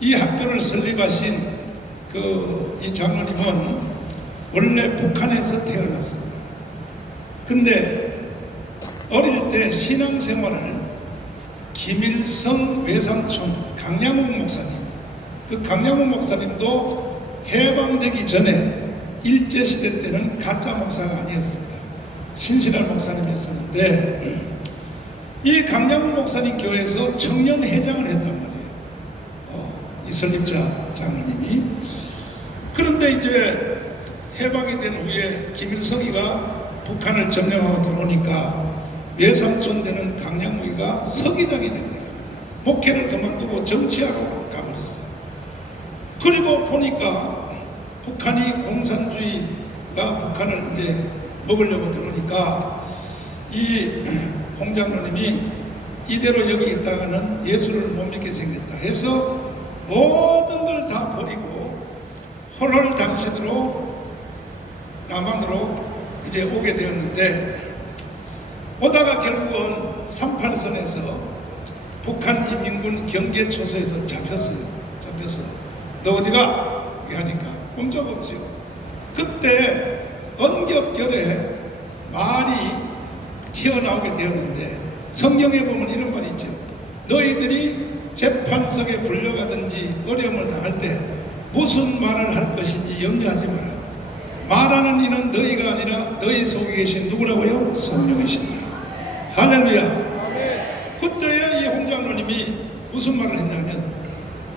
이 학교를 설립하신 이 장로님은 원래 북한에서 태어났습니다. 근데 어릴 때 신앙생활을 김일성 외삼촌 강양욱 목사님, 그 강양욱 목사님도 해방되기 전에 일제시대 때는 가짜 목사가 아니었습니다. 신실한 목사님이었었는데 이 강양욱 목사님 교회에서 청년회장을 했단 말이에요. 이 설립자 장로님이. 그런데 이제 해방이 된 후에 김일성이가 북한을 점령하고 들어오니까 외삼촌 되는 강양욱이가 서기장이 된 거예요. 목회를 그만두고 정치하러 가버렸어요. 그리고 보니까 북한이 공산주의가 북한을 이제 먹으려고 들어오니까 이 홍장로님이 이대로 여기 있다가는 예수를 못 믿게 생겼다 해서 모든 걸 다 버리고 홀홀당신으로 남한으로 이제 오게 되었는데, 오다가 결국은 38선에서 북한 인민군 경계초소에서 잡혔어요. 너 어디가? 이렇게 하니까 꼼짝없지요. 그때 언격결에 말이 튀어나오게 되었는데, 성경에 보면 이런 말이 있죠. 너희들이 재판석에 불려가든지 어려움을 당할 때 무슨 말을 할 것인지 염려하지 마라. 말하는 이는 너희가 아니라 너희 속에 계신 누구라고요? 성령이시니라. 할렐루야. 그때에 이 홍장로님이 무슨 말을 했냐면,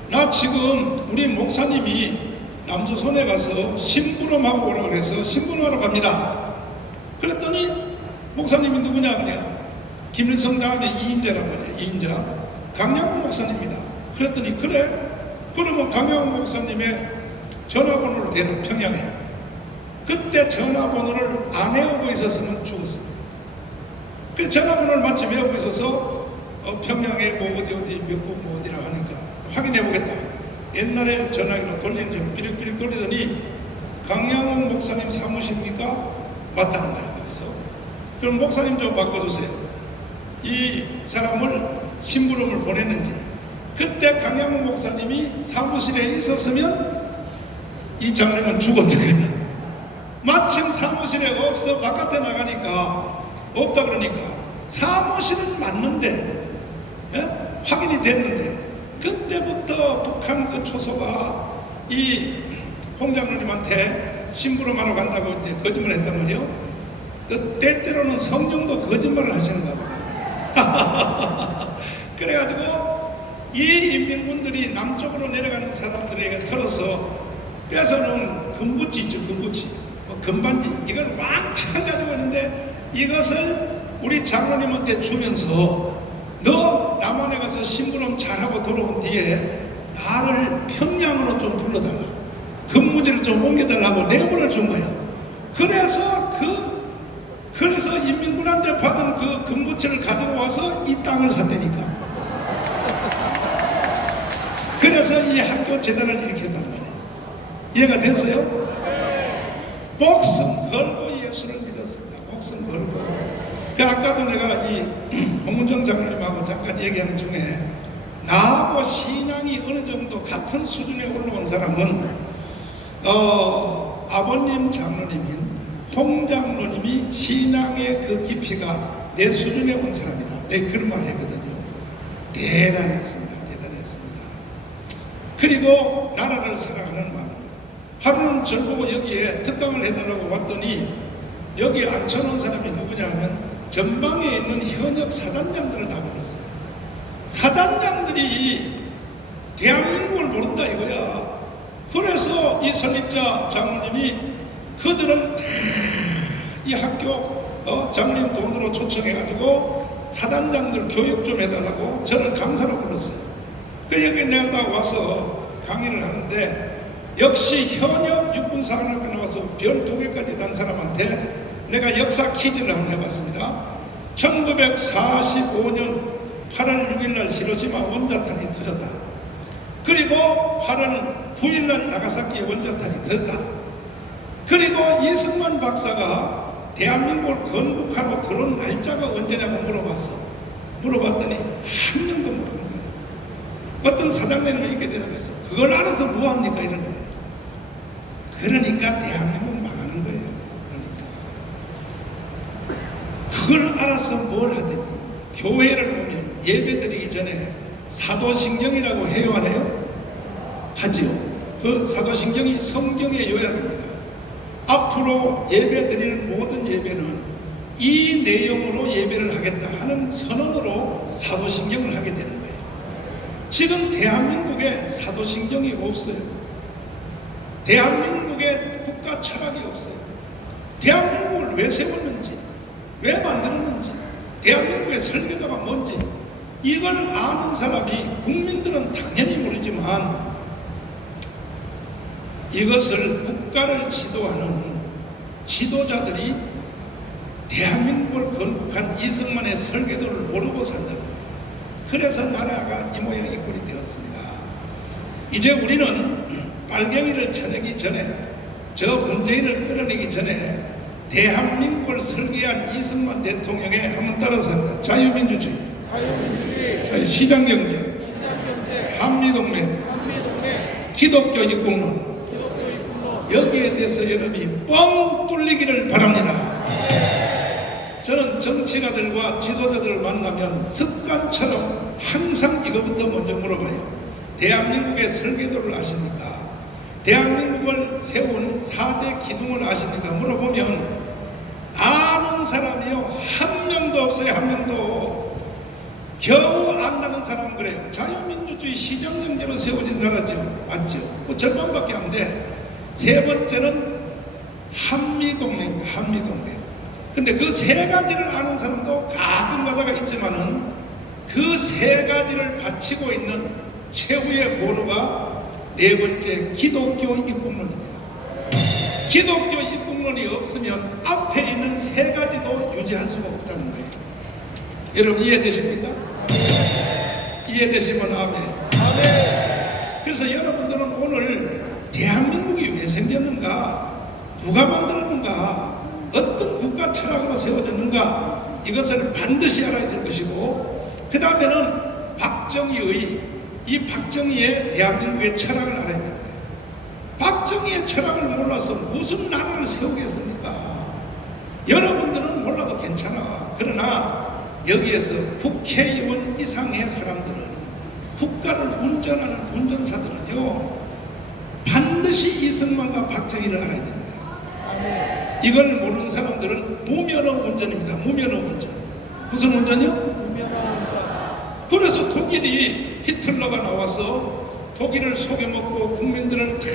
나 지금 우리 목사님이 남조선에 가서 심부름하고 오라고 그래서 심부름하러 갑니다. 그랬더니 목사님이 누구냐 그래요. 김일성 다음에 2인자란 말이에요. 2인자 강양욱 목사님입니다. 그랬더니 그래? 그러면 강양욱 목사님의 전화번호를 대라. 평양에. 그때 전화번호를 안 외우고 있었으면 죽었어요. 그 전화번호를 마침 외우고 있어서 평양에 뭐 어디 몇번 뭐 어디라고 하니까 확인해 보겠다. 옛날에 전화기로 돌리는 줄 삐릭삐릭 돌리더니 강양욱 목사님 사무십니까? 맞다는 거예요. 그래서 그럼 목사님 좀 바꿔주세요. 이 사람을 심부름을 보냈는지. 그때 강양욱 목사님이 사무실에 있었으면 이 장로는 죽었던 거예요. 마침 사무실에 없어 바깥에 나가니까 없다 그러니까 사무실은 맞는데 확인이 됐는데, 그때부터 북한 그 초소가 이 홍장로님한테 심부름하러 간다고 이제 거짓말을 했단 말이에요. 때때로는 성령도 거짓말을 하시는가 봐. 그래가지고 이 인민군들이 남쪽으로 내려가는 사람들에게 털어서 뺏어놓은 금부치 있죠. 금부치, 금반지, 이걸 왕창 가지고 있는데 이것을 우리 장로님한테 주면서 너 남한에 가서 심부름 잘하고 돌아온 뒤에 나를 평양으로 좀 불러달라. 금무지를 좀 옮겨달라고 내부를 준 거야. 그래서 인민군한테 받은 그 금부치를 가지고 와서 이 땅을 샀다니까. 그래서 이 학교 재단을 일으켰단 말이에요. 이해가 됐어요? 목숨 걸고 예수를 믿었습니다. 목숨 걸고. 아까도 내가 이 홍문정 장로님하고 잠깐 얘기하는 중에 나하고 신앙이 어느 정도 같은 수준에 올라온 사람은 아버님 장로님인 홍장로님이 신앙의 그 깊이가 내 수준에 온 사람이다. 내가 그런 말을 했거든요. 대단했습니다. 그리고 나라를 사랑하는 마음. 하루는 절 보고 여기에 특강을 해달라고 왔더니 여기 앉혀놓은 사람이 누구냐 하면 전방에 있는 현역 사단장들을 다 불렀어요. 사단장들이 대한민국을 모른다 이거야. 그래서 이 설립자 장로님이 그들을 이 학교 장로님 돈으로 초청해가지고 사단장들 교육 좀 해달라고 저를 강사로 불렀어요. 그 여기 내가 딱 와서 강의를 하는데 역시 현역 육군사관학교 나와서 별 2개까지 단 사람한테 내가 역사 퀴즈를 한번 해봤습니다. 1945년 8월 6일날 히로시마 원자탄이 터졌다. 그리고 8월 9일날 나가사키 원자탄이 터졌다. 그리고 이승만 박사가 대한민국을 건국하러 들어온 날짜가 언제냐고 물어봤어. 물어봤더니 한 명도 모르는 거예요. 어떤 사장님은 이렇게 대답했어. 그걸 알아서 뭐합니까? 이런 거예요. 그러니까 대한민국 망하는 거예요. 그걸 알아서 뭘 하든지. 교회를 보면 예배드리기 전에 사도신경이라고 해요, 안 해요? 하지요. 그 사도신경이 성경의 요약입니다. 앞으로 예배드리는 모든 예배는 이 내용으로 예배를 하겠다 하는 선언으로 사도신경을 하게 되는 거예요. 지금 대한민국에 사도신경이 없어요. 대한민국에 국가 철학이 없어요. 대한민국을 왜 세웠는지, 왜 만들었는지, 대한민국의 설계도가 뭔지 이걸 아는 사람이, 국민들은 당연히 모르지만 이것을 국가를 지도하는 지도자들이 대한민국을 건국한 이승만의 설계도를 모르고 산다는 거예요. 그래서 나라가 이 모양이 꼴이 되었습니다. 이제 우리는 빨갱이를 쳐내기 전에, 저 문재인을 끌어내기 전에 대한민국을 설계한 이승만 대통령의 한번 따라서 합니다. 자유민주주의, 시장경제, 한미동맹, 기독교 입국론, 여기에 대해서 여러분이 뻥 뚫리기를 바랍니다. 저는 정치가들과 지도자들을 만나면 습관처럼 항상 이거부터 먼저 물어봐요. 대한민국의 설계도를 아십니까? 대한민국을 세운 4대 기둥을 아십니까? 물어보면 아는 사람이요 한 명도 없어요. 한 명도. 겨우 안다는 사람은 그래요. 자유민주주의 시장경제로 세워진 나라죠. 맞죠? 그 절반밖에 안 돼. 세 번째는 한미동맹입니다. 한미동맹. 근데 그 세 가지를 아는 사람도 가끔 가다가 있지만은 그 세 가지를 바치고 있는 최후의 보루가 네 번째 기독교 입국론입니다. 기독교 입국론이 없으면 앞에 있는 세 가지도 유지할 수가 없다는 거예요. 여러분 이해되십니까? 이해되시면 아멘. 그래서 여러분들은 오늘 대한민국이 왜 생겼는가? 누가 만들었는가? 어떤 국가 철학으로 세워졌는가? 이것을 반드시 알아야 될 것이고, 그 다음에는 박정희의 대한민국의 철학을 알아야 됩니다. 박정희의 철학을 몰라서 무슨 나라를 세우겠습니까? 여러분들은 몰라도 괜찮아. 그러나 여기에서 국회의원 이상의 사람들은, 국가를 운전하는 운전사들은요 반드시 이승만과 박정희를 알아야 됩니다. 이걸 모르는 사람들은 무면허 운전입니다. 무면허 운전. 무슨 운전이요? 무면허 운전. 그래서 독일이 히틀러가 나와서 독일을 속여먹고 국민들을 다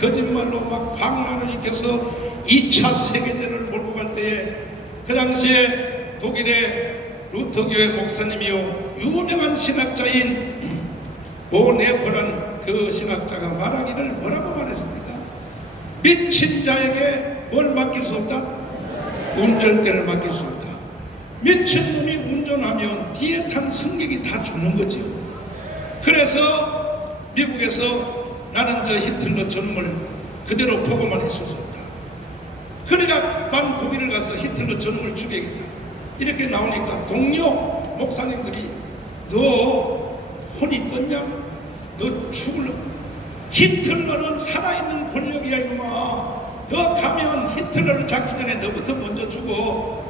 거짓말로 막 광란을 일으켜서 2차 세계대전을 몰고 갈 때에 그 당시에 독일의 루터교회 목사님이요 유명한 신학자인 보네퍼란 그 신학자가 말하기를 뭐라고 말했습니까? 미친 자에게 뭘 맡길 수 없다? 운전대를 맡길 수 없다. 미친 놈이 운전하면 뒤에 탄 승객이 다 죽는 거죠. 그래서 미국에서 나는 저 히틀러 저놈을 그대로 보고만 있을 수 없다. 그러니까 반 독일을 가서 히틀러 저놈을 죽이겠다. 이렇게 나오니까 동료 목사님들이 너 혼이 떴냐? 너 죽을래? 히틀러는 살아있는 권력이야 이놈아. 너 가면 히틀러를 잡기 전에 너부터 먼저 죽어.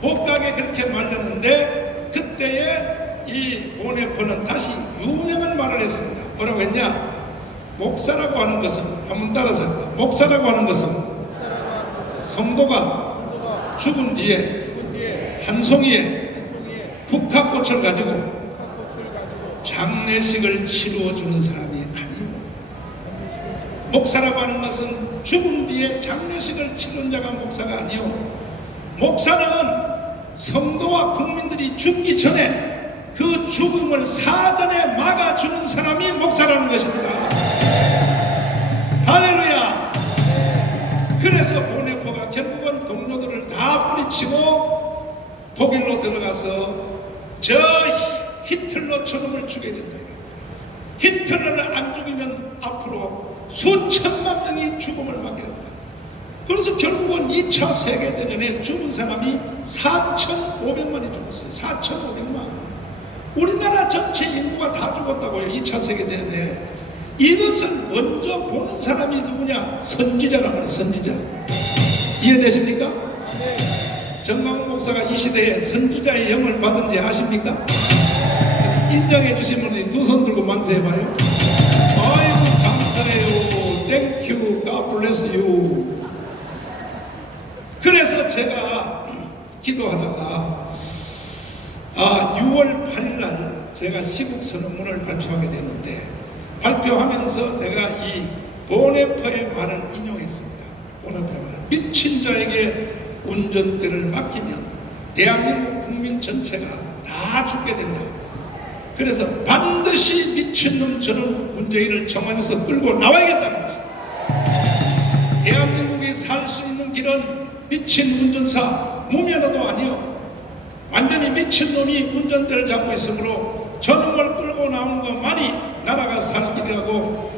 못 가게 그렇게 말렸는데 그때에 이 보네퍼는 다시 유명한 말을 했습니다. 뭐라고 했냐? 목사라고 하는 것은, 한번 따라서 합니다. 목사라고 하는 것은 성도가 죽은 뒤에 한 송이의 국화꽃을 가지고 장례식을 치루어주는 사람이 아니에요. 목사라고 하는 것은 죽은 뒤에 장례식을 치른 자가 목사가 아니요. 목사는 성도와 국민들이 죽기 전에 그 죽음을 사전에 막아주는 사람이 목사라는 것입니다. 할렐루야. 그래서 보네퍼가 결국은 동료들을 다 뿌리치고 독일로 들어가서 저 히틀러 저놈을 죽여야 된다. 히틀러를 안 죽이면 앞으로 수천만 명이 죽음을 맞게 된다. 그래서 결국은 2차 세계대전에 죽은 사람이 4,500만이 죽었어요. 4,500만. 우리나라 전체 인구가 다 죽었다고요. 2차 세계대전에. 이것을 먼저 보는 사람이 누구냐? 선지자란 말이에요. 선지자. 이해되십니까? 정강훈 목사가 이 시대에 선지자의 영을 받은지 아십니까? 인정해 주신 분이 두 손 들고 만세해봐요. 아이고 감사해요. 땡큐. God bless you. 그래서 제가 기도하다가 6월 8일 날 제가 시국 선언문을 발표하게 되는데, 발표하면서 내가 이 보네퍼의 말을 인용했습니다. 보네퍼의 말. 미친 자에게 운전대를 맡기면 대한민국 국민 전체가 다 죽게 된다. 그래서 반드시 미친놈 저는 문재인을 청와대에서 끌고 나와야겠다는 것입니다. 대한민국이 살 수 있는 길은 미친 운전사 무면허도 아니요, 완전히 미친놈이 운전대를 잡고 있으므로 저놈을 끌고 나오는 것만이 나라가 살 길이라고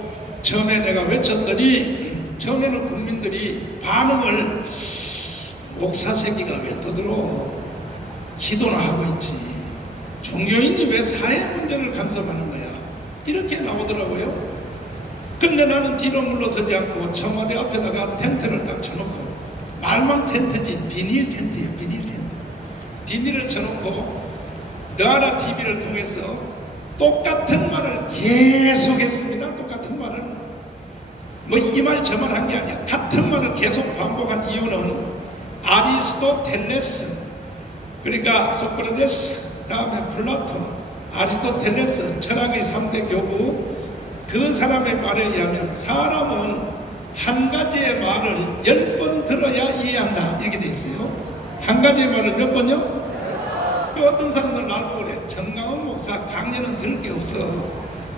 처음에 내가 외쳤더니, 처음에는 국민들이 반응을, 목사 새끼가 왜 떠들어? 기도나 하고 있지. 종교인이 왜 사회 문제를 간섭하는 거야? 이렇게 나오더라고요. 근데 나는 뒤로 물러서지 않고 청와대 앞에다가 텐트를 딱 쳐놓고, 말만 텐트지 비닐 텐트예요. 비닐 텐트. 비닐을 쳐놓고 너아라 TV를 통해서 똑같은 말을 계속 했습니다. 똑같은 말을. 뭐 이 말 저 말 한 게 아니야. 같은 말을 계속 반복한 이유는 아리스토텔레스, 그러니까 소크라테스, 다음에 플라톤, 아리스토텔레스 철학의 3대 교부, 그 사람의 말에 의하면 사람은 한 가지의 말을 10번 들어야 이해한다, 이렇게 돼 있어요. 한 가지의 말을 몇 번요? 어떤 사람들 날 보고 그래. 정강훈 목사 강연은 들을 게 없어.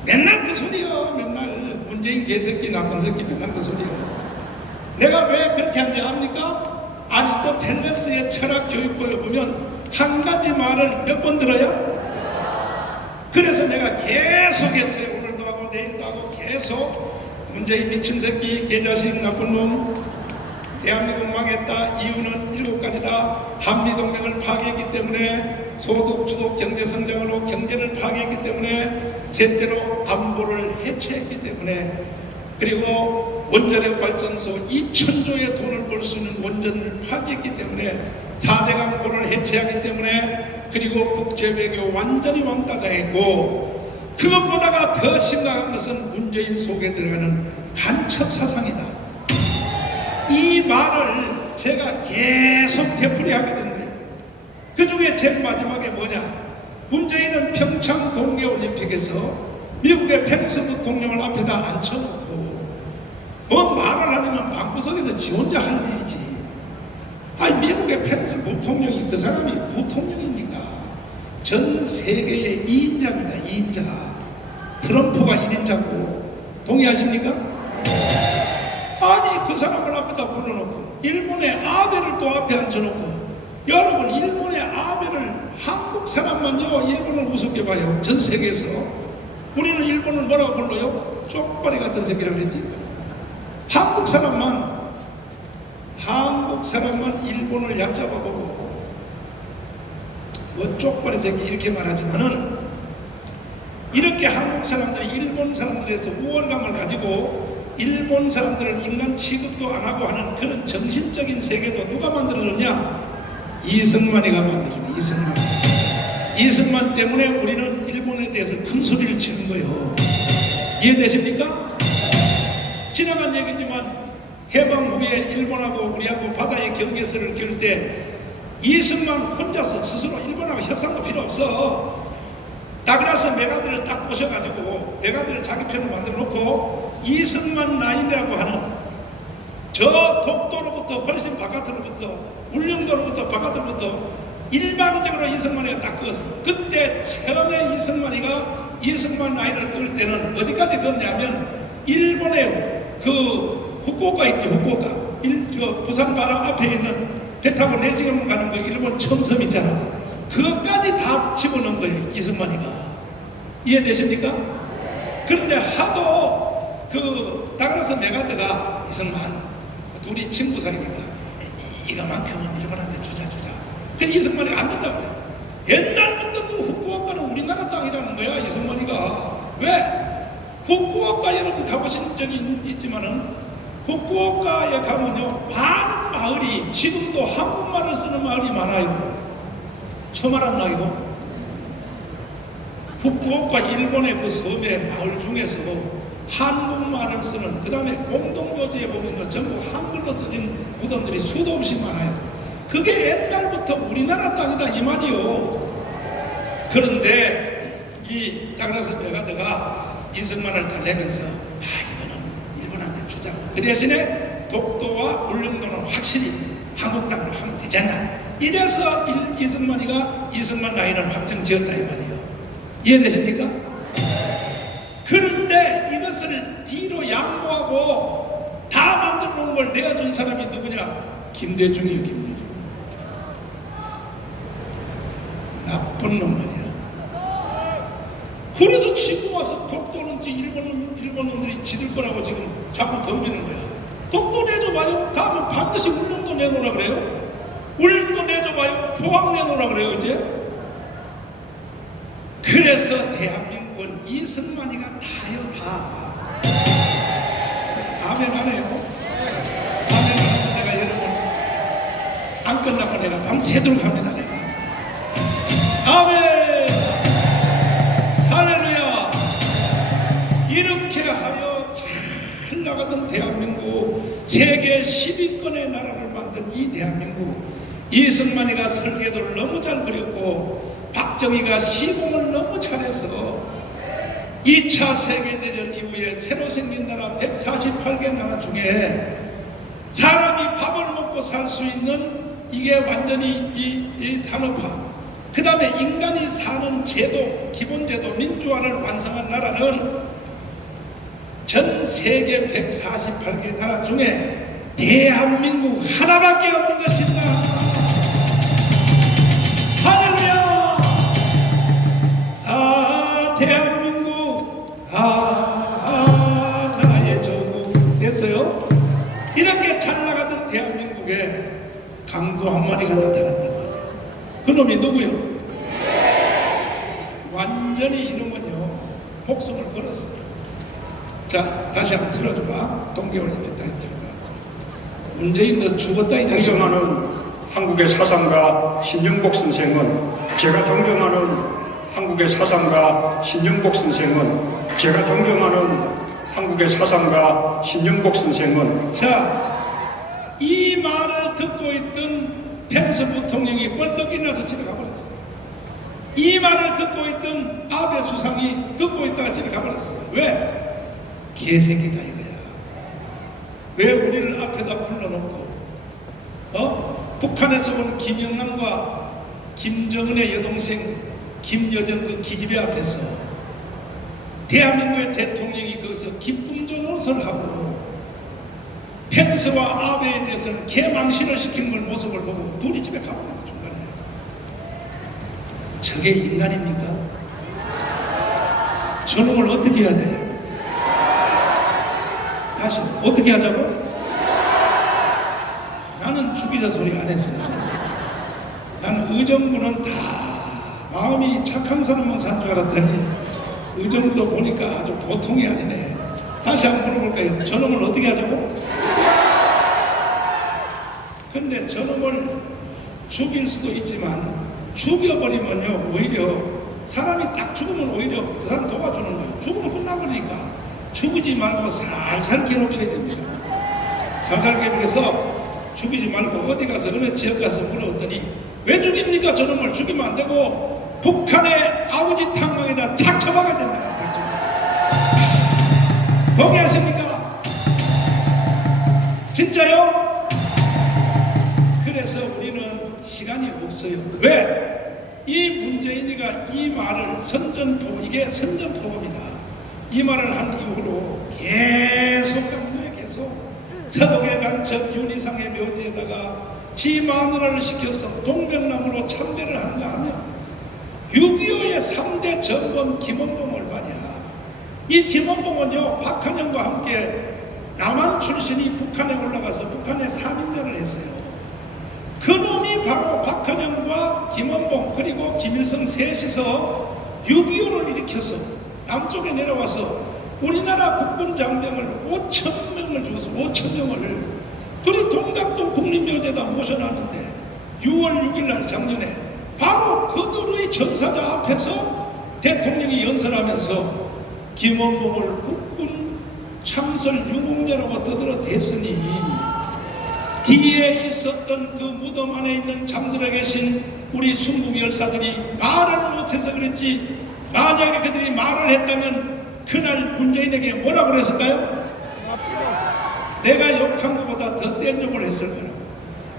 맨날 그 소리야. 맨날 문재인 개새끼 나쁜 새끼 맨날 그 소리야. 내가 왜 그렇게 한지 압니까? 아리스토텔레스의 철학 교육부에 보면 한 가지 말을 몇 번 들어야? 그래서 내가 계속 했어요. 오늘도 하고 내일도 하고 계속. 문재인 미친 새끼, 개자식, 나쁜 놈, 대한민국 망했다. 이유는 7가지다. 한미동맹을 파괴했기 때문에, 소득, 주도, 경제성장으로 경제를 파괴했기 때문에, 셋째로 안보를 해체했기 때문에, 그리고 원자력 발전소 2,000조의 돈을 벌 수 있는 원전을 파괴했기 때문에, 4대 강보를 해체하기 때문에, 그리고 국제외교 완전히 왕따당했고, 그것보다가 더 심각한 것은 문재인 속에 들어가는 간첩 사상이다. 이 말을 제가 계속 되풀이하게 된 거예요. 그 중에 제일 마지막에 뭐냐? 문재인은 평창 동계올림픽에서 미국의 펜스 부통령을 앞에다 앉혀놓고 뭐 말을 하려면 방구석에서 지 혼자 할 일이지. 아니, 미국의 펜스 부통령이 그 사람이 부통령입니까? 전 세계의 2인자입니다. 2인자. 트럼프가 1인자고. 동의하십니까? 아니, 그 사람을 앞에다 불러놓고 일본의 아베를 또 앞에 앉혀놓고, 여러분, 일본의 아베를 한국 사람만요 일본을 우습게 봐요. 전 세계에서. 우리는 일본을 뭐라고 불러요? 쪽발이 같은 새끼라고 그랬지. 한국 사람만 일본을 얕잡아보고 뭐 쪽발이 새끼 이렇게 말하지만은, 이렇게 한국 사람들이 일본 사람들에서 우월감을 가지고 일본 사람들을 인간 취급도 안 하고 하는 그런 정신적인 세계도 누가 만들어줬냐? 이승만이가 만들어준. 이승만 때문에 우리는 일본에 대해서 큰 소리를 치는 거예요. 이해되십니까? 지나간 얘기지만 해방 후에 일본하고 우리하고 바다의 경계선을 기울 때 이승만 혼자서 스스로 일본하고 협상도 필요 없어. 다그라스 메가드를 딱 모셔가지고 메가드를 자기 편으로 만들어 놓고 이승만 라인이라고 하는 저 독도로부터 훨씬 바깥으로부터, 울릉도로부터 바깥으로부터 일방적으로 이승만이가 딱 그었어. 그때 처음에 이승만 라인을 그을 때는 어디까지 그었냐면 일본의 그 후쿠오카 있죠. 후쿠오카. 부산 바로 앞에 있는 배 타고 내지경 가는 거 일본 첨섬 있잖아. 그것까지 다 집어넣은 거예요. 이승만이가. 이해되십니까? 그런데 하도 그 다그라스 메가드가 이승만 둘이 친구 사이니까 이거만큼은 일본한테 주자. 그래서 이승만이 안 된다고 그래요. 옛날부터 그 후쿠오카는 우리나라 땅이라는 거야. 왜? 후쿠오카 여러분 가보신 적이 있지만은 후쿠오카에 가면요 많은 마을이 지금도 한국말을 쓰는 마을이 많아요. 처음 알았나 이거? 후쿠오카 일본의 그 섬의 마을 중에서 한국말을 쓰는, 그 다음에 공동묘지에 보면 전부 한글로 써진 무덤들이 수도 없이 많아요. 그게 옛날부터 우리나라 땅이다 이 말이요. 그런데 이 따그라스 메가드가 이승만을 달래면서 이거는 일본한테 주자. 그 대신에 독도와 울릉도는 확실히 한국 땅으로 하면 되지 않나. 이래서 이승만 라인을 확정 지었다 이 말이에요. 이해되십니까? 그런데 이것을 뒤로 양보하고 다 만들어 놓은 걸 내어준 사람이 누구냐? 김대중이에요. 김대중. 나쁜 놈 말이야. 그래서 지금 와서 독도는 일본 놈들이 지들 거라고 지금 자꾸 덤비는 거야. 독도 내줘봐요. 다음은 반드시 울릉도 내놓으라 그래요. 울릉도 내줘봐요. 포항 내놓으라 그래요. 이제. 그래서 대한민국은 이승만이가 다요 다. 아멘 안 해요? 아멘 안 하면 내가 여러분 안 끝나고 내가 밤새도록 합니다. 내가. 아멘. 할렐루야. 이렇게 하여 잘 나가던 대한민국, 세계 10위권의 나라를 만든 이 대한민국, 이승만이가 설계도를 너무 잘 그렸고 박정희가 시공을 너무 잘해서 2차 세계대전 이후에 새로 생긴 나라 148개 나라 중에 사람이 밥을 먹고 살 수 있는, 이게 완전히 이 산업화, 그 다음에 인간이 사는 제도, 기본제도, 민주화를 완성한 나라는 전 세계 148개 나라 중에 대한민국 하나밖에 없는 것입니다. 할렐루야. 대한민국 나의 조국 됐어요. 이렇게 잘 나가던 대한민국에 강도 한 마리가 나타났단 말이에요. 그놈이 누구요? 완전히 이놈은요 목숨을 걸었어요. 자, 다시 한번 틀어줘봐. 동계올림픽 다시 틀어봐. 문재인 너 죽었다 이제. 존경하는 한국의 사상가 신윤복 선생은, 제가 존경하는 한국의 사상가 신윤복 선생은, 제가 존경하는 한국의 사상가 신윤복 선생은. 자, 이 말을 듣고 있던 펜스 부통령이 뻘떡 일어나서 집에 가버렸어요. 이 말을 듣고 있던 아베 수상이 듣고 있다가 집에 가버렸어요. 왜? 개새끼다 이거야. 왜 우리를 앞에다 불러놓고 북한에서 온 김영남과 김정은의 여동생 김여정 그 기집애 앞에서 대한민국의 대통령이 거기서 기쁨 노릇을 하고 펜스와 아베에 대해서는 개망신을 시키는 걸 모습을 보고 둘이 집에 가버렸어. 중간에. 저게 인간입니까? 저놈을 어떻게 해야 돼? 다시 어떻게 하자고? 나는 죽이자 소리 안 했어. 나는 의정부는 다 마음이 착한 사람만 산 줄 알았더니 의정부도 보니까 아주 보통이 아니네. 다시 한번 물어볼까요? 저놈을 어떻게 하자고? 근데 저놈을 죽일 수도 있지만 죽여버리면요 오히려 사람이 딱 죽으면 오히려 그 사람 도와주는 거예요. 죽으면 끝나버리니까 죽이지 말고 살살 괴롭혀야 됩니다. 살살 괴롭혀서 죽이지 말고 어디 가서 어느 지역 가서 물어봤더니 왜 죽입니까? 저놈을 죽이면 안 되고 북한의 아우지 탕방에다 착 쳐박아야 된다. 동의하십니까? 진짜요? 그래서 우리는 시간이 없어요. 왜? 이 문재인이가 이 말을 선전포고, 이게 선전포고입니다. 이 말을 한 이후로 계속 강조해 계속 서독의 간첩 윤희상의 묘지에다가 지 마누라를 시켜서 동백나무로 참배를 하는가 하면 6.25의 3대 전범 김원봉을 말이야. 이 김원봉은요 박한영과 함께 남한 출신이 북한에 올라가서 북한에 3인전을 했어요. 그놈이 바로 박한영과 김원봉 그리고 김일성 셋이서 6.25를 일으켜서 남쪽에 내려와서 우리나라 국군 장병을 5천 명을 죽어서 5천 명을 그리 동작동 국립묘지에다 모셔놨는데 6월 6일 날 작년에 바로 그들의 전사자 앞에서 대통령이 연설하면서 김원봉을 국군 창설 유공자라고 떠들어댔으니 뒤에 있었던 그 무덤 안에 있는 잠들어 계신 우리 순국 열사들이 말을 못해서 그랬지, 만약에 그들이 말을 했다면 그날 문재인에게 뭐라고 그랬을까요? 내가 욕한 것보다 더 센 욕을 했을 거라고.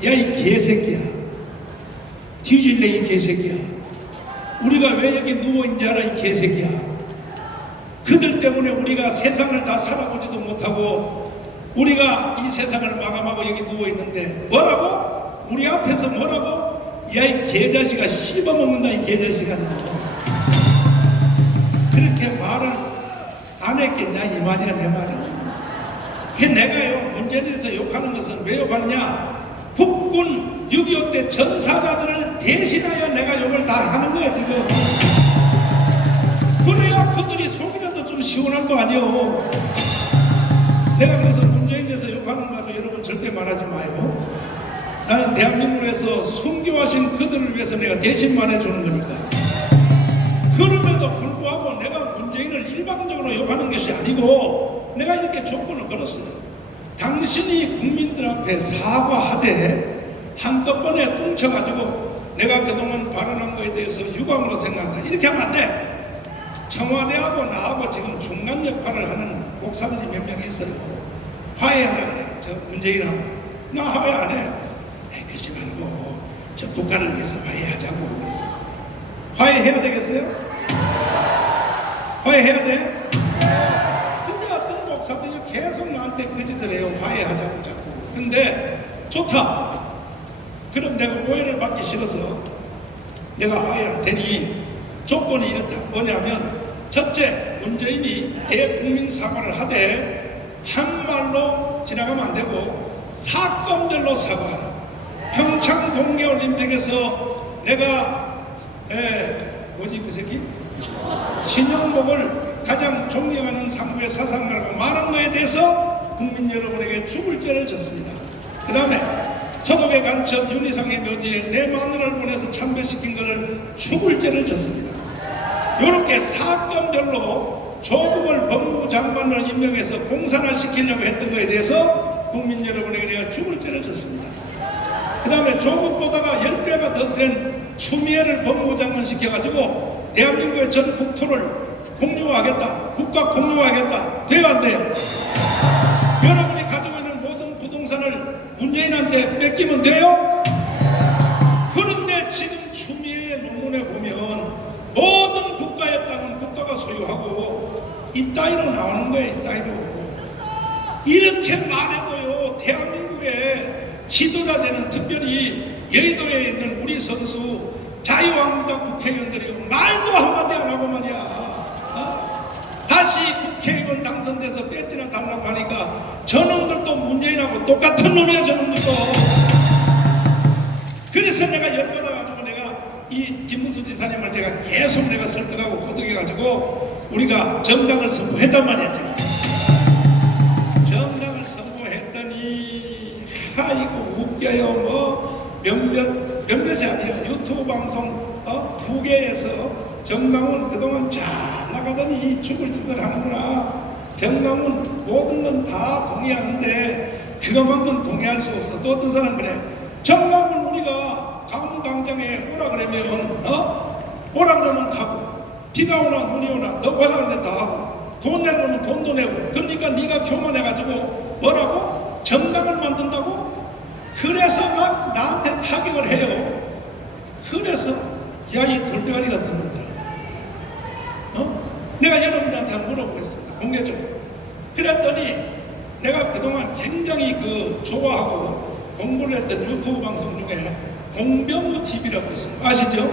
야, 이 개새끼야, 뒤질래 이 개새끼야, 우리가 왜 여기 누워있는지 알아 이 개새끼야. 그들 때문에 우리가 세상을 다 살아보지도 못하고 우리가 이 세상을 마감하고 여기 누워있는데 뭐라고? 우리 앞에서 뭐라고? 야, 이 개자식아, 씹어먹는다 이 개자식아. 그렇게 말을 안 했겠냐 이 말이야, 내 말이야. 그 내가요 문재인에 대해서 욕하는 것은 왜 욕하느냐, 국군 6.25 때 전사자들을 대신하여 내가 욕을 다 하는 거야 지금. 그래야 그들이 속이라도 좀 시원한 거 아니요. 내가 그래서 문재인에 대해서 욕하는 거 가지고 여러분 절대 말하지 마요. 나는 대한민국에서 순교하신 그들을 위해서 내가 대신 말해주는 거니까. 그럼에도 불구하고 내가 문재인을 일방적으로 욕하는 것이 아니고 내가 이렇게 조건을 걸었어요. 당신이 국민들 앞에 사과하되 한꺼번에 뚱쳐가지고 내가 그동안 발언한 거에 대해서 유감으로 생각한다 이렇게 하면 안 돼. 청와대하고 나하고 지금 중간 역할을 하는 목사들이 몇 명 있어요. 화해하라 그래. 저 문재인하고 나 화해 안 해. 그러지 말고 저 북한을 위해서 화해하자고. 그래서 화해해야 되겠어요? 화해해야 돼? 근데 어떤 목사들이 계속 나한테 그 짓을 해요. 화해하자고 자꾸. 근데 좋다. 그럼 내가 오해를 받기 싫어서 내가 화해를 할 테니 조건이 이렇다. 뭐냐면 첫째, 문재인이 대국민 사과를 하되 한 말로 지나가면 안 되고 사건별로 사과하라. 평창 동계올림픽에서 내가 뭐지 그 새끼? 신영복을 가장 존경하는 상부의 사상가라고 말한 거에 대해서 국민 여러분에게 죽을 죄를 졌습니다. 그 다음에 서독의 간첩 윤희상의 묘지에 내 마누라를 보내서 참배시킨 것을 죽을 죄를 졌습니다. 이렇게 사건별로 조국을 법무부 장관으로 임명해서 공산화시키려고 했던 것에 대해서 국민 여러분에게 내가 죽을 죄를 졌습니다. 그 다음에 조국보다가 10배가 더 센 추미애를 법무부 장관 시켜가지고 대한민국의 전 국토를 공유화하겠다, 국가 공유화하겠다. 돼요 안 돼요? 여러분이 가지고 있는 모든 부동산을 문재인한테 뺏기면 돼요? 그런데 지금 추미애의 논문에 보면 모든 국가의 땅은 국가가 소유하고 이따위로 나오는 거예요. 이따위로. 이렇게 말해도요 대한민국의 지도자 되는 특별히 여의도에 있는 우리 선수 자유한국당 국회의원들이 말도 한마디 안 하고 말이야. 다시 국회의원 당선돼서 배지나 달라고 하니까 저놈들도 문재인하고 똑같은 놈이야. 저놈들도. 그래서 내가 열받아가지고 내가 이 김문수 지사님을 제가 계속 내가 설득하고 꼬드겨가지고 우리가 정당을 선포했단 말이야. 지금. 정당을 선포했더니 이거 웃겨요. 뭐 몇몇이 아니에요. 유튜브 방송 2개에서 정강훈 그동안 잘 나가더니 죽을 짓을 하는구나. 정강훈 모든 건 다 동의하는데 그것만큼 동의할 수 없어. 또 어떤 사람 그래. 정강훈 우리가 강원광장에 오라 그러면 오라 그러면 가고 비가 오나 눈이 오나 너 과장한테 다 하고 돈 내려면 돈도 내고 그러니까 네가 교만해가지고 뭐라고? 정당을 만든다고? 그래서 막 나한테 타격을 해요. 그래서 야 이 돌대가리 같은 놈들 내가 여러분들한테 물어보겠습니다. 공개적으로. 그랬더니 내가 그동안 굉장히 좋아하고 공부를 했던 유튜브 방송 중에 공병우 TV라고 있어요. 아시죠?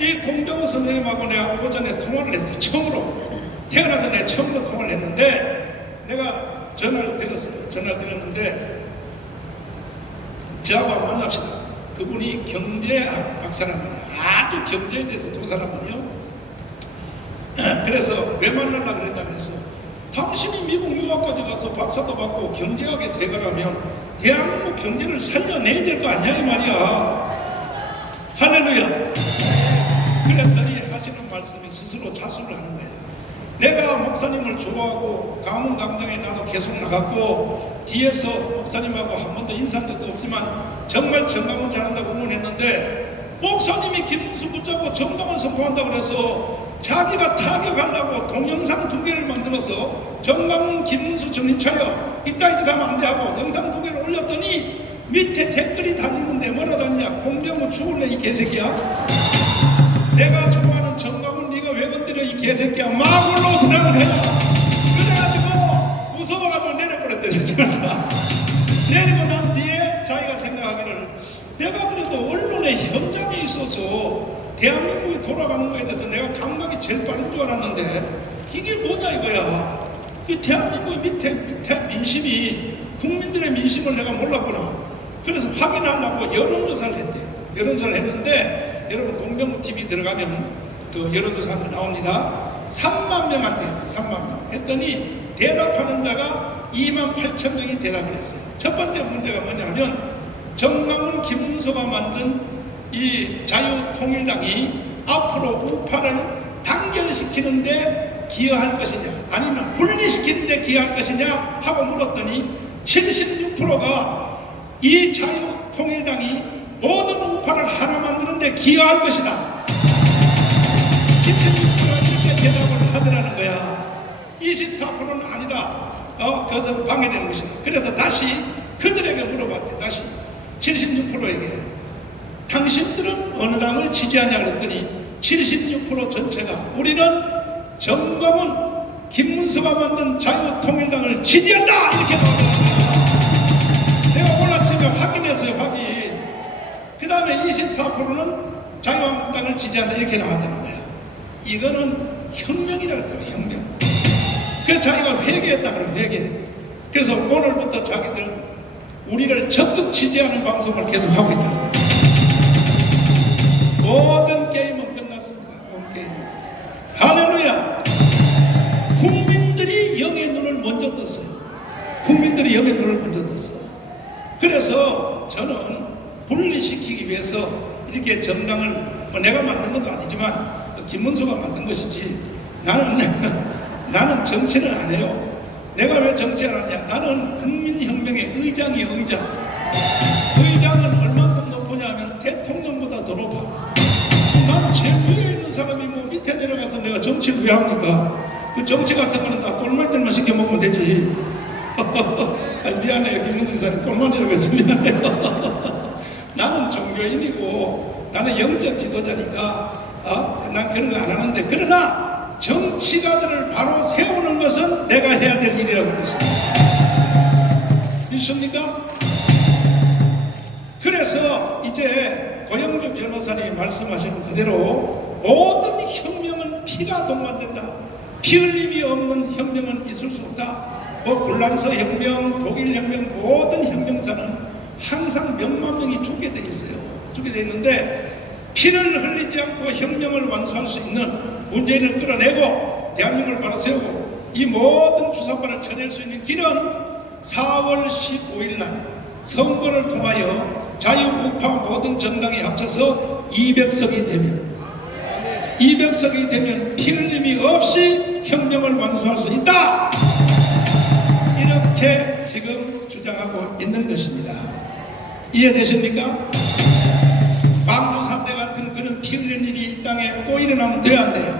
이 공병우 선생님하고 내가 오전에 통화를 했어요. 처음으로. 태어나서 내가 처음으로 통화를 했는데 내가 전화를 드렸어요. 전화를 드렸는데 저하고 한번 만납시다. 그분이 경제학 박사란 말이에요. 아주 경제에 대해서 도사란 말이에요. 그래서 왜 만나려고 그랬냐 그래서 당신이 미국 유학까지 가서 박사도 받고 경제학에 대가라면 대한민국 경제를 살려내야 될 거 아니야 이 말이야. 할렐루야. 그랬더니 하시는 말씀이 스스로 자수를 하는 거예요. 내가 목사님을 좋아하고 가문 강당에 나도 계속 나갔고 뒤에서 목사님하고 한 번도 인사한 적도 없지만 정말 정강훈 잘한다고 응원했는데 목사님이 김문수 붙잡고 정당을 선포한다고 그래서 자기가 타격하려고 동영상 2개를 만들어서 정강훈 김문수 정신차려 이따 이 짓 하면 안 돼 하고 영상 2개를 올렸더니 밑에 댓글이 달리는데 뭐라 달리냐. 공병호 죽을래 이 개새끼야. 내가 좋아하는 정강훈 네가 왜 건드려 이 개새끼야. 막 올라오더라는 거야. 그래가지고 무서워가지고 내려버렸대. 내리고 난 뒤에 자기가 생각하기를 내가 그래도 언론의 현장에 있어서 대한민국이 돌아가는 거에 대해서 내가 감각이 제일 빠른 줄 알았는데 이게 뭐냐 이거야. 이 대한민국의 밑에 민심이 국민들의 민심을 내가 몰랐구나. 그래서 확인하려고 여론조사를 했대. 여론조사를 했는데 여러분 공병호 TV 들어가면 그 여론조사가 나옵니다. 3만 명한테 했어요. 3만 명 했더니 대답하는 자가 28,000명이 대답을 했어요. 첫 번째 문제가 뭐냐면 정강훈 김문수가 만든 이 자유통일당이 앞으로 우파를 단결시키는데 기여할 것이냐 아니면 분리시키는데 기여할 것이냐 하고 물었더니 76%가 이 자유통일당이 모든 우파를 하나 만드는데 기여할 것이다. 76%가 이렇게 대답을 하더라는 거야. 24%는 아니다. 그것은 방해되는 것이다. 그래서 다시 그들에게 물어봤대. 다시 76%에게 당신들은 어느 당을 지지하냐 그랬더니 76% 전체가 우리는 정강훈 김문수가 만든 자유통일당을 지지한다 이렇게 나오더라고요. 내가 올라치면 확인했어요. 확인. 그 다음에 24%는 자유한국당을 지지한다 이렇게 나왔다는 거야. 이거는 혁명이라고 했더라고요. 혁명. 그래서 자기가 회개했다 그래요. 회개. 그래서 오늘부터 자기들은 우리를 적극 지지하는 방송을 계속하고 있다. 모든 게임은 끝났습니다. 모든 게임. 할렐루야. 국민들이 영의 눈을 먼저 떴어요. 국민들이 영의 눈을 먼저 떴어요. 그래서 저는 분리시키기 위해서 이렇게 정당을 내가 만든 것도 아니지만 김문수가 만든 것이지 나는 정치를 안 해요. 내가 왜 정치 안 하냐. 나는 국민혁명의 의장이에요. 의장은 얼만큼 높으냐 하면 대통령보다 더 높아. 난 제일 위에 있는 사람이 뭐 밑에 내려가서 내가 정치를 왜 합니까? 그 정치 같은 거는 다 꼴말들만 시켜먹으면 되지. 미안해요. 김문수 사님 꼴말이라고 해서 미안해요. 나는 종교인이고 나는 영적 지도자니까 난 그런 거 안 하는데 그러나 정치가들을 바로 세우는 것은 내가 해야 될 일이라고 그랬습니다. 믿습니까? 그래서 이제 고영주 변호사님이 말씀하시는 그대로 모든 혁명은 피가 동반된다. 피 흘림이 없는 혁명은 있을 수 없다. 불란서 혁명, 독일 혁명 모든 혁명사는 항상 몇만 명이 죽게 돼 있어요. 죽게 돼 있는데 피를 흘리지 않고 혁명을 완수할 수 있는 문재인을 끌어내고 대한민국을 바로 세우고 이 모든 주사파를 쳐낼 수 있는 길은 4월 15일 날 선거를 통하여 자유우파 모든 정당이 합쳐서 200석이 되면 피 흘림이 없이 혁명을 완수할 수 있다. 이렇게 지금 주장하고 있는 것입니다. 이해되십니까? 광주 사태 같은 그런 피 흘리는 일이 이 땅에 또 일어나면 돼야 안 돼요?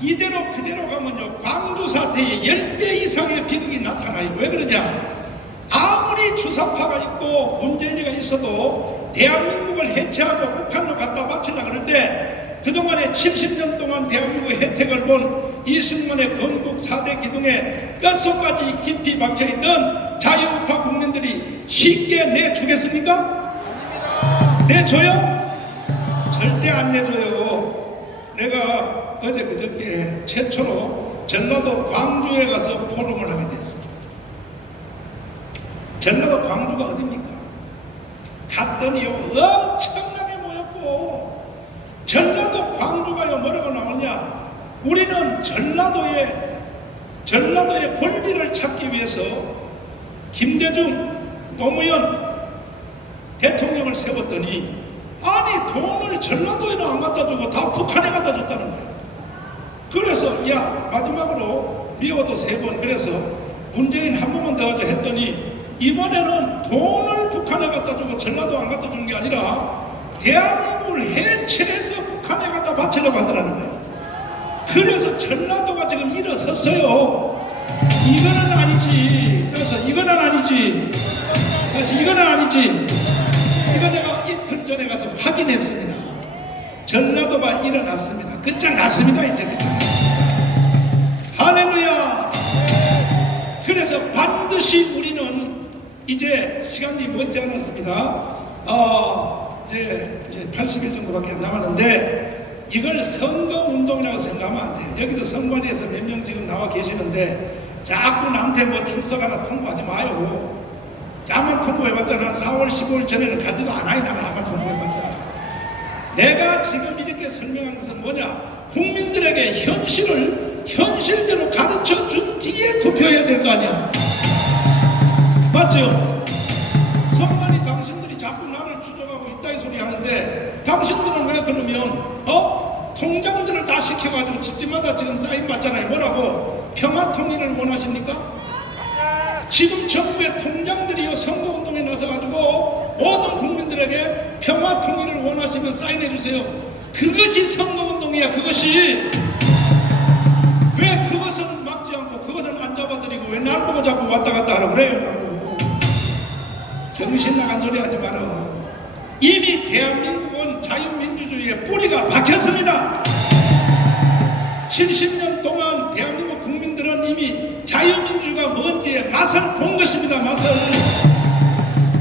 이대로 그대로 가면요 광주 사태의 10배 이상의 비극이 나타나요. 왜 그러냐? 아무리 주사파가 있고 문재인이가 있어도 대한민국을 해체하고 북한으로 갖다 바치려고 그럴 때 그동안에 70년 동안 대한민국의 혜택을 본 이승만의 건국 4대 기둥에 뼛속까지 깊이 박혀있던 자유우파 국민들이 쉽게 내주겠습니까? 내줘요? 절대 안 내줘요. 내가 어제 그저께 최초로 전라도 광주에 가서 포럼을 하게 됐어요. 전라도 광주가 어딥니까? 갔더니요 엄청나게 모였고 전라도 광주가요 뭐라고 나오냐? 우리는 전라도의 권리를 찾기 위해서 김대중 노무현 대통령을 세웠더니 아니 돈을 전라도에는 안 갖다 주고 다 북한에 갖다 줬다는 거예요. 그래서 야 마지막으로 미워도 3번 그래서 문재인 한 번만 더 하자 했더니 이번에는 돈을 북한에 갖다 주고 전라도 안 갖다 주는 게 아니라 대한민국을 해체해서 북한에 갖다 바치려고 하더라는 거예요. 그래서 전라도가 지금 일어섰어요. 이거는 아니지. 그래서 이거는 아니지. 이거 내가 이틀 전에 가서 확인했습니다. 전라도가 일어났습니다. 끝장났습니다. 이제 할렐루야. 그래서 반드시 우리는 이제 시간이 머지 않았습니다. 이제 80일 정도밖에 안 남았는데 이걸 선거운동이라고 생각하면 안 돼요. 여기도 선관위에서 몇 명 지금 나와 계시는데 자꾸 나한테 뭐 출석하라 통보하지 마요. 야만 통보해봤잖아. 4월 15일 전에는 가지도 않아요. 나가 야만 통보해봤잖아. 내가 지금 이렇게 설명한 것은 뭐냐? 국민들에게 현실대로 가르쳐 준 뒤에 투표해야 될 거 아니야. 맞죠? 선관위 당신들이 자꾸 나를 추종하고 있다 이 소리 하는데 당신들은 왜 그러면 통장들을 다 시켜가지고 집집마다 지금 사인 받잖아요. 뭐라고? 평화통일을 원하십니까? 지금 정부의 통장들이 선거운동에 나서가지고 모든 국민들에게 평화통일을 원하시면 사인해주세요. 그것이 선거운동이야. 그것이. 왜 그것은 막지 않고 그것은 안 잡아드리고 왜 날 보고 자꾸 왔다 갔다 하라고 그래요. 나보고. 정신 나간 소리 하지 마라. 이미 대한민국은 자유민주주의의 뿌리가 박혔습니다. 70년 동안 대한민국 국민들은 이미 자유민주주의가 뭔지의 맛을 본 것입니다. 맛을.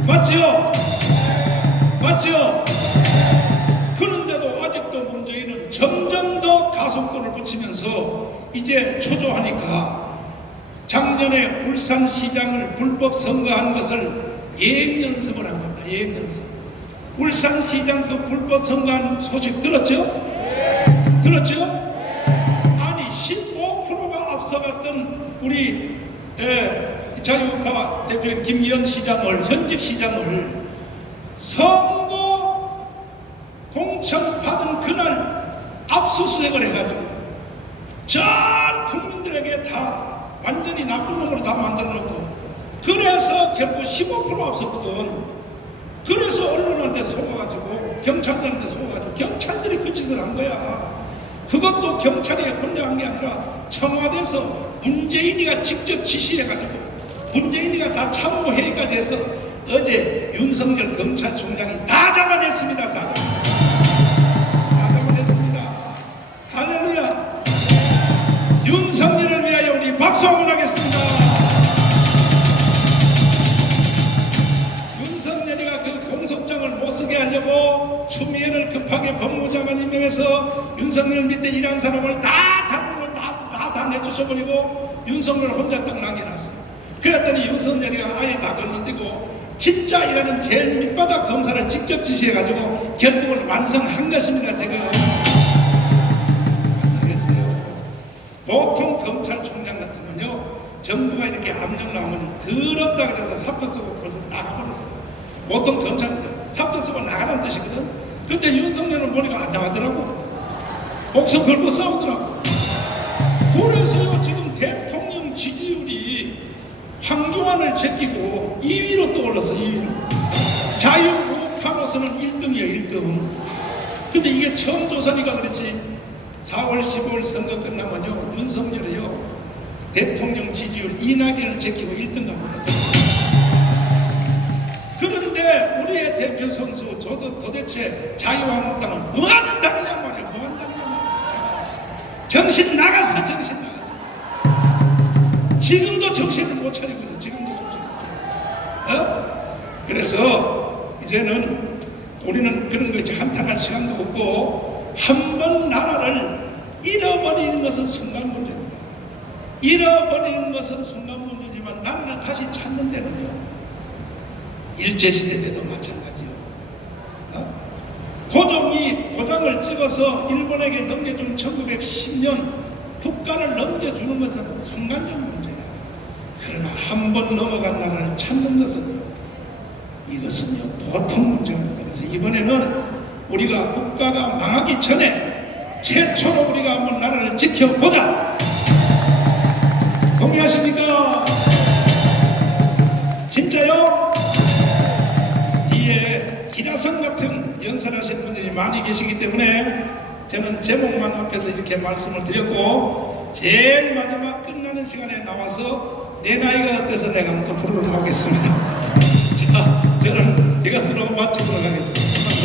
맞지요? 맞지요? 그런데도 아직도 문재인은 점점 더 가속도를 붙이면서 이제 초조하니까 작년에 울산시장을 불법 선거한 것을 예행연습을 한 겁니다. 예행연습. 울산시장 그 불법 선거한 소식 들었죠? 들었죠? 아니 15%가 앞서갔던 우리 자유파 대표인 김기현 시장을 현직 시장을 선거 공천 받은 그날 압수수색을 해가지고 전 국민들에게 다 완전히 나쁜 놈으로 다 만들어 놓고 그래서 결국 15% 앞섰거든. 그래서 언론한테 속아가지고 경찰들한테 속아가지고 경찰들이 그 짓을 한 거야. 그것도 경찰이 혼자 한 게 아니라 청와대에서 문재인이가 직접 지시해가지고 문재인이가 다 참모회의까지 해서 어제 윤석열 검찰총장이 다 잡아냈습니다. 다 잡아냈습니다. 할렐루야. 윤석열을 위하여 우리 박수 한번 하겠습니다. 윤석열이가 그 공소장을 못쓰게 하려고 추미애를 급하게 법무장관 임명해서 윤석열 밑에 일한 사람을 다 당무를 다 내쫓아버리고 윤석열 혼자 딱 남겨놨어. 그랬더니 윤석열이가 아예 다 건너뛰고 진짜 일하는 제일 밑바닥 검사를 직접 지시해가지고 결국은 완성한 것입니다. 지금 완성했어요. 보통 검찰총장 같으면요 정부가 이렇게 압력 나오면 더럽다 그래서 사표 쓰고 벌써 나가버렸어. 보통 검찰인데 사표 쓰고 나가라는 뜻이거든. 근데 윤석열은 보니까 안 나가더라고. 목숨 걸고 싸우더라고. 그래서요 지금 대통령 지지율이 황교안을 제끼고 2위로 떠올랐어. 2위로. 자유우파로서는 1등이야 1등. 근데 이게 처음 조사니까 그렇지 4월 15일 선거 끝나면요 윤석열이요 대통령 지지율 이낙연을 제끼고 1등 갑니다. 그런데 우리의 대표 선수 도대체 자유한국당은 뭐하는 당이냐 말이야. 뭐하는 당이냐 말이야. 정신 나갔어. 정신 나갔어. 지금도 정신을 못 차리고 있어. 지금도 정신을 못 차리고 있어. 그래서 이제는 우리는 그런 거 이제 한탄할 시간도 없고 한 번 나라를 잃어버리는 것은 순간 문제입니다. 잃어버리는 것은 순간 문제지만 나라를 다시 찾는 데는요 일제시대 때도 마찬가지요. 고장을 찍어서 일본에게 넘겨준 1910년 국가를 넘겨주는 것은 순간적 문제야. 그러나 한 번 넘어간 나라를 찾는 것은 이것은요 보통 문제가 아닙니다. 그래서 이번에는 우리가 국가가 망하기 전에 최초로 우리가 한번 나라를 지켜보자. 동의하십니까? 진짜요? 이에 기라성 같은 연설하시는 분들이 많이 계시기 때문에 저는 제목만 앞에서 이렇게 말씀을 드렸고 제일 마지막 끝나는 시간에 나와서 내 나이가 어때서 내가 또 부르러 나오겠습니다. 자, 저는 이것으로 마치도록 하겠습니다.